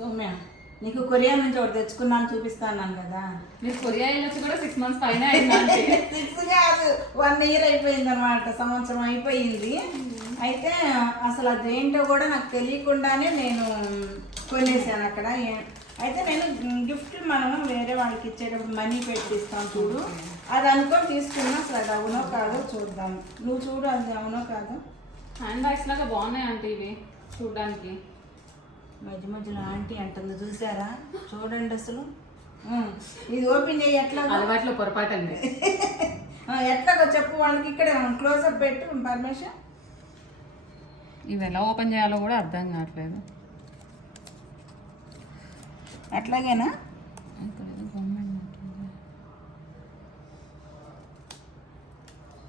సౌమ్య నీకు కొరియా నుంచి ఒకటి తెచ్చుకున్నాను చూపిస్తాను కదా. మీరు కొరియా వెళ్ళొచ్చి కూడా సిక్స్ మంత్స్ పైన సిక్స్ కాదు వన్ ఇయర్ అయిపోయింది అనమాట సంవత్సరం అయిపోయింది. అయితే అసలు అదేంటో కూడా నాకు తెలియకుండానే నేను కొనేసాను అక్కడ. అయితే నేను గిఫ్ట్ మనం వేరే వాళ్ళకి ఇచ్చేటప్పుడు మనీ పెట్టిస్తాం చూడు. అది అనుకొని తీసుకున్నా అసలు అది అవునో కాదో చూద్దాం. నువ్వు చూడు అది అవునో కాదో. హ్యాండ్ బ్యాగ్స్ లాగా బాగున్నాయి అంటే ఇవి చూడడానికి. మధ్య మధ్యలో ఆంటీ అంటుంది చూసారా? చూడండి అసలు. ఇది ఓపెన్ చేయి ఎట్లా అలవాట్లో పొరపాటు అండి ఎట్లాగో చెప్పు వాళ్ళకి ఇక్కడ క్లోజప్ పెట్టు పర్మిషన్ ఇవి ఎలా ఓపెన్ చేయాలో కూడా అర్థం కావట్లేదు. అట్లాగేనా?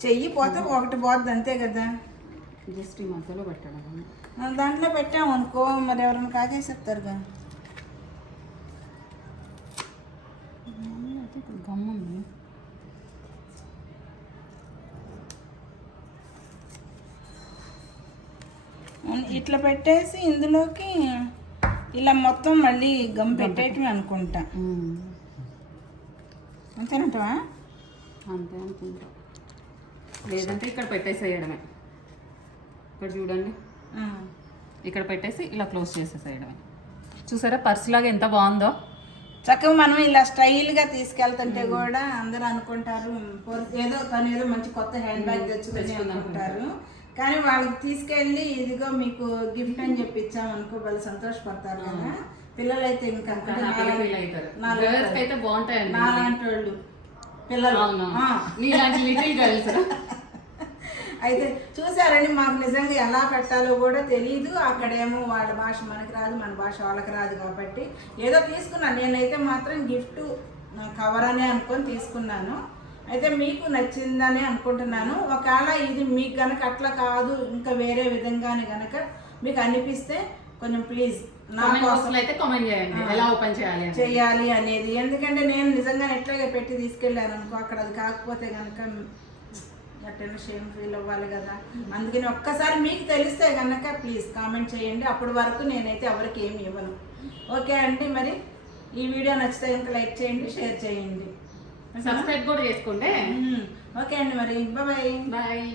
చెయ్యి పోతే ఒకటి పోద్ది అంతే కదా. జస్ట్ ఈ మధ్యలో పెట్టడం దాంట్లో పెట్టాము అనుకో మరి ఎవరైనా కాజేసేస్తారుగా గమ్ముంది ఉన్- ఇట్లా పెట్టేసి ఇందులోకి ఇలా మొత్తం మళ్ళీ గమ్ పెట్టేయటమే అనుకుంటా. అంతేనంటవా? అంతే అనుకుంటా లేదంటే ఇక్కడ పెట్టేసేయడమే. ఇక్కడ చూడండి. ఇక్కడ పెట్టేసి ఇలా క్లోజ్ చేసేసేయడమే. చూసారా? పర్స్ లాగా ఎంత బాగుందో. చక్కగా మనం ఇలా స్టైల్గా తీసుకెళ్తుంటే కూడా అందరూ అనుకుంటారు "పో- ఏదో తను ఏదో మంచి కొత్త హ్యాండ్ బ్యాగ్ తెచ్చుకుంది అనుకుంటారు. కానీ వాళ్ళకి తీసుకెళ్ళి ఇదిగో మీకు గిఫ్ట్ అని చెప్పి ఇచ్చామనుకో వాళ్ళు సంతోషపడతారు కదా. పిల్లలైతే ఇంకా నాలాంటి వాళ్ళు. పిల్లలు. లిటిల్ గర్ల్స్ అయితే చూసారండి మాకు నిజంగా ఎలా పెట్టాలో కూడా తెలియదు అక్కడేమో వాళ్ళ భాష మనకి రాదు మన భాష వాళ్ళకి రాదు కాబట్టి ఏదో తీసుకున్నాను నేనైతే మాత్రం గిఫ్ట్ కవర్ అనే అనుకొని తీసుకున్నాను. అయితే మీకు నచ్చిందని అనుకుంటున్నాను. ఒకవేళ ఇది మీకు గనక అట్లా కాదు ఇంకా వేరే విధంగానే గనక మీకు అనిపిస్తే కొంచెం ప్లీజ్ నా కోసం అయితే కామెంట్ చేయండి. ఎలా ఓపెన్ చేయాలి చేయాలి అనేది. ఎందుకంటే నేను నిజంగా ఎట్లాగే పెట్టి తీసుకెళ్ళాను అనుకో అక్కడ అది కాకపోతే కనుక ఎట్టైనా షేమ్ ఫీల్ అవ్వాలి కదా. అందుకని ఒక్కసారి మీకు తెలిస్తే కనుక ప్లీజ్ కామెంట్ చేయండి. అప్పటి వరకు నేనైతే ఎవరికి ఏమి ఇవ్వను. ఓకే అండి మరి? ఈ వీడియో నచ్చితే కనుక లైక్ చేయండి షేర్ చేయండి. సబ్స్క్రైబ్ కూడా చేసుకుంటే మ్మ్. ఓకే అండి మరి. Bye bye